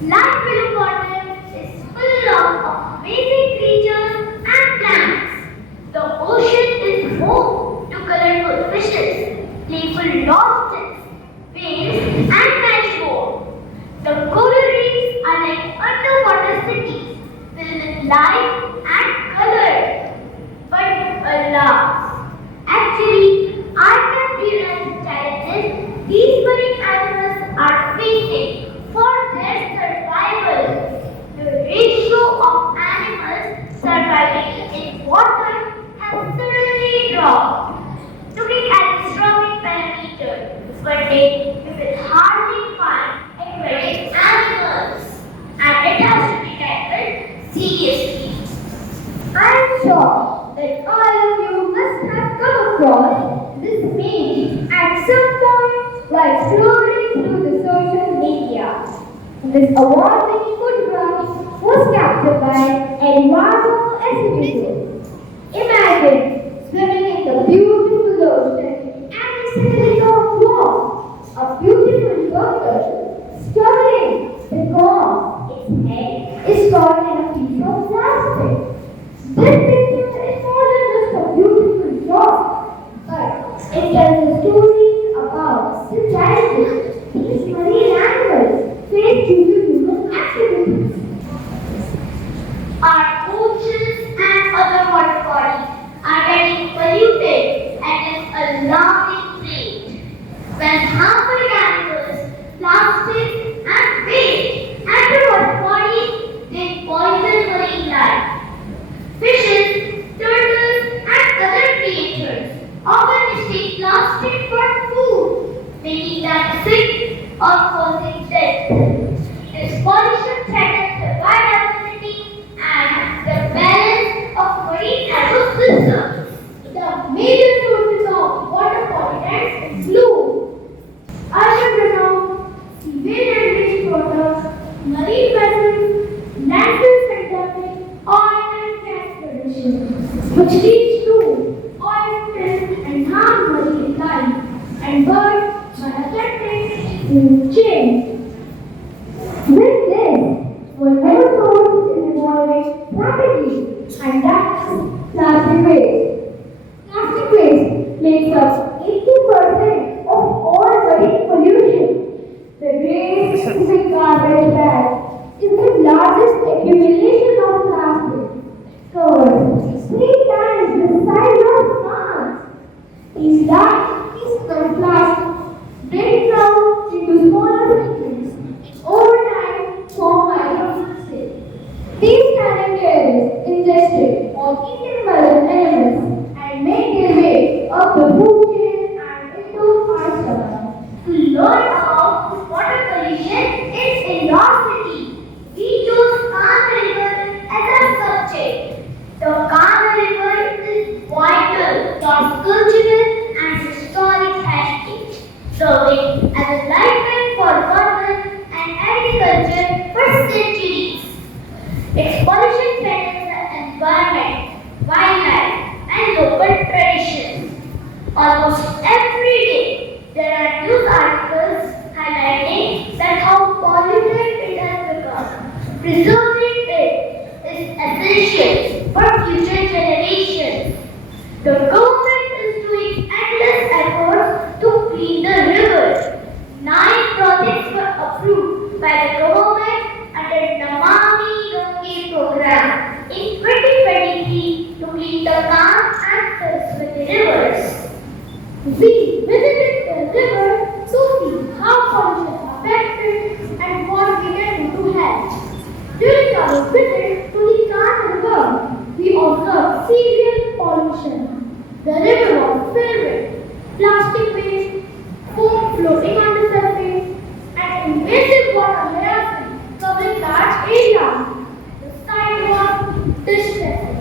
Life below water is full of amazing creatures and plants. The ocean is home to colorful fishes, playful lobsters, whales, and manifold. The coral reefs are like underwater cities filled with life and color. But alas, actually, I can realize challenges these marine animals are facing for their survival. The ratio of animals surviving in water has suddenly dropped. Looking at the strong parameter, one day we will hardly find aquatic animals, and it has to be tackled seriously. I am sure that all of you must have come across this meme at some point while scrolling through the social media. This award-winning photograph was captured by Eduardo Esposito. Imagine swimming in the beautiful ocean and suddenly a beautiful turtle struggling because its head is caught in a piece of plastic. This picture is more than just a beautiful shot, but it tells a story about the challenges these marine animals face due to human activities. Our oceans and other water bodies are getting polluted at an alarming rate. When harmful chemicals, plastics, and waste enter water bodies, they poison marine life. Fishes, turtles, and other creatures often mistake plastic for food, making them sick or causing death. This pollution threatens the biodiversity and the balance of marine ecosystems. The major sources of water pollutants include ocean runoff, sewage and wastewater, marine vessels, landfills containing oil and gas pollution, which leads to oil spills and harm marine life and birds by affecting food chain. With this, another source is evolving rapidly, and that's plastic waste. Plastic waste makes up 80% of all marine pollution. The great Pacific garbage bag is the largest accumulation of plastic, covers 3 times the size of Mars. These large pieces of plastic break down into smaller fragments. Over time, form microplastics. These tiny layers ingested or eaten by the animals and make their way up the food chain and into our stomach. To learn about water pollution in your city, we chose Khan River as a subject. The Khan River is vital to our cultural and historic heritage, serving as a lifeline for urban and agriculture for centuries. Its pollution threatens the environment, wildlife, and local traditions. Almost every day, there are news articles highlighting that how polluted it has become. Preserving it is essential for future generations. The government is doing endless efforts to clean the river. 9 projects were approved by the government under Namami Gange program in 2023 to clean the Khan and Saraswati rivers. We visited the river to see how pollution affected and what we can do to help. During our visit to the Khan River, we observed severe pollution. The river was filled with plastic waste, foam floating on the surface, and invasive water layers covering large areas. The site was distressing,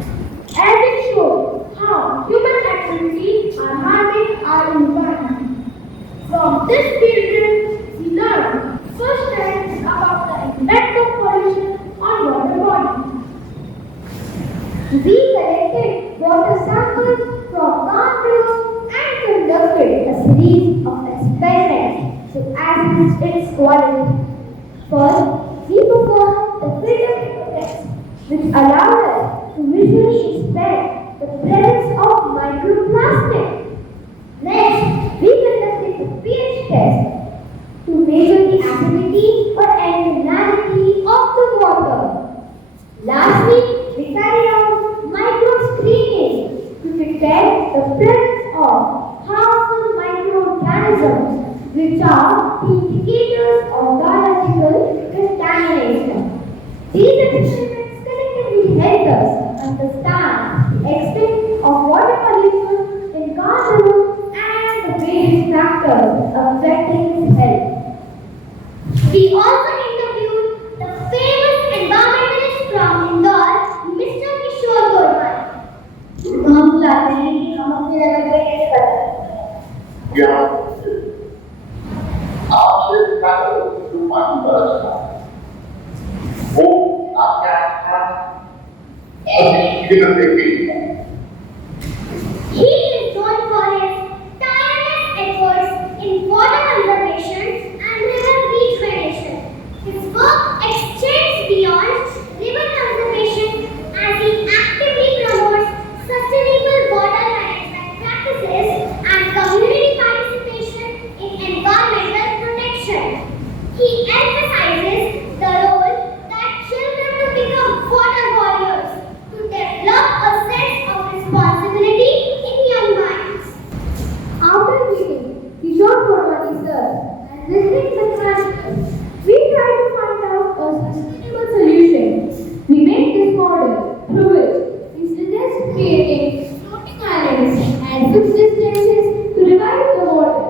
as it showed how human activities are harming our environment. From this period, we learned firsthand about the impact of pollution on water bodies. We collected water samples from Khan River and conducted a series of experiments to assess its quality. First, we also interviewed the famous environmentalist from Indore, Mr. Kishore Gorwal. हम चाहते हैं कि हम अपने level पे कैसे करें? आपसे जो पानी बरसता वो आपके आसपास He is known for his tireless efforts in water conservation and river rejuvenation. His work extends beyond river conservation as he actively promotes sustainable water management practices and community participation in environmental protection. He emphasizes the role that children to become water warriors to develop a sense of responsibility in young minds. After meeting Kishore Gorwal sir and listening to the classes, we try to find out a sustainable solution. We make this model through which we suggest creating floating islands and subsistences to revive the water.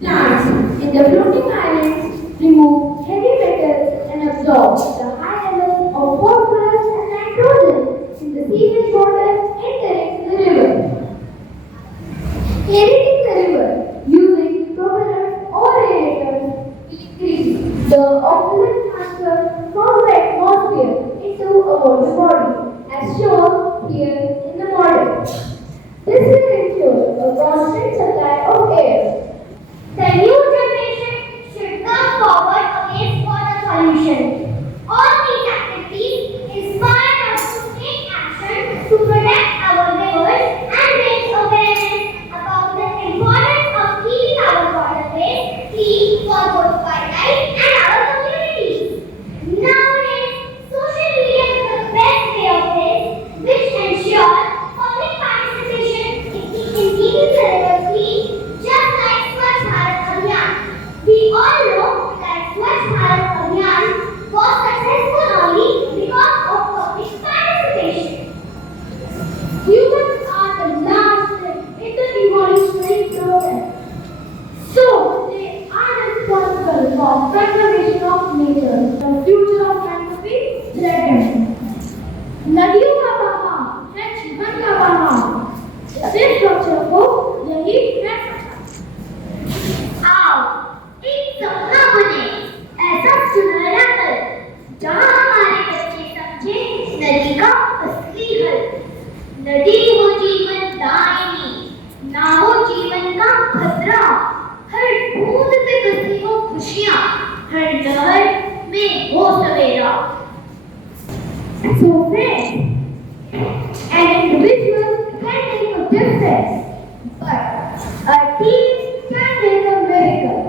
Plants in the floating islands remove heavy metals and absorb the high levels of phosphorus and nitrogen in the sewage water entering the river. Aerating the river using propellers or aerators will increase the oxygen transfer from the atmosphere into a water body, as shown here in the model. This will ensure a constant supply of air. The new generation should come forward against water pollution. All these activities inspire us to take action to protect our rivers and raise awareness about the importance of keeping our waterways clean for both wildlife and our communities. Nowadays, social media is the best way of this, which ensures public participation in keeping the rivers clean, just like Swachh Bharat Abhiyan. We all know that Swachh Bharat Abhiyan was successful only because of public participation. Humans are the last step in the evolutionary process. So, they are responsible for preservation of nature. The future of man will be threatened. नदियों का बहाव है जीवन का बहाव। सिर्फ बच्चों को यही है। आओ, एक सपना बने, ऐसा सुनहरा कल, जहाँ हमारे बच्चे समझे नदी का असली हल। नदी हो जीवन दायिनी, ना हो जीवन का खतरा। हर बूंद पे बसी हो खुशियाँ, हर लहर में हो सवेरा। So friends, an individual can make a difference, but a team can make a miracle.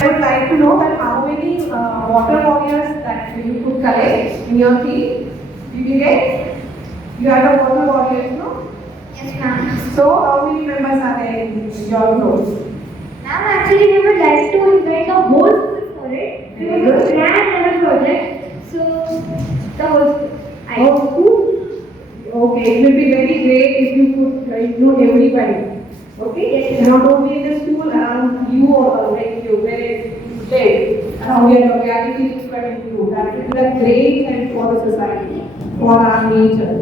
I would like to know that how many water warriors that you could collect in your team. Did you get? You are the water warriors, no? Yes, ma'am. So how many members are there in your group? Ma'am, actually we would like to invite the whole school for it. It was a grand level project. So the whole school. Okay, it will be very great if you could include everybody. Okay? Yes, not only in the school, around you or like you, where you stay, around your locality, is spreading you. That will be a great help for the society, for our nature.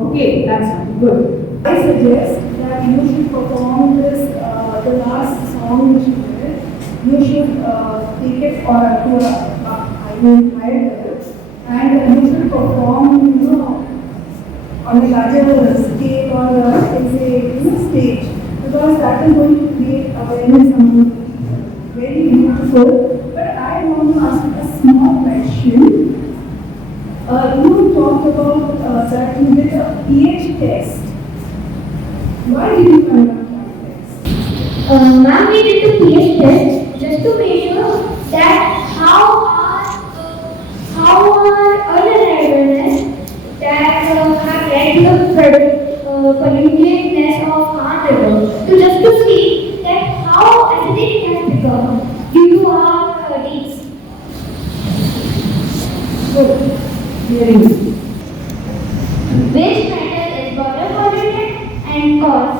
Okay, that's good. I suggest that you should perform this, the last song which you did. You should take it to a higher level, and you should perform larger scale or can say stage, because that is going to create awareness among the people. Very beautiful. But I want to ask a small question. You talked about that you did a pH test. Why did you conduct that test? Ma'am, we did the pH test just to measure that how our unawareness that have led to the pollutedness of our river. To just to see that how acidic it has become due to our deeds. Good. Very good. Waste matter is water polluted and cause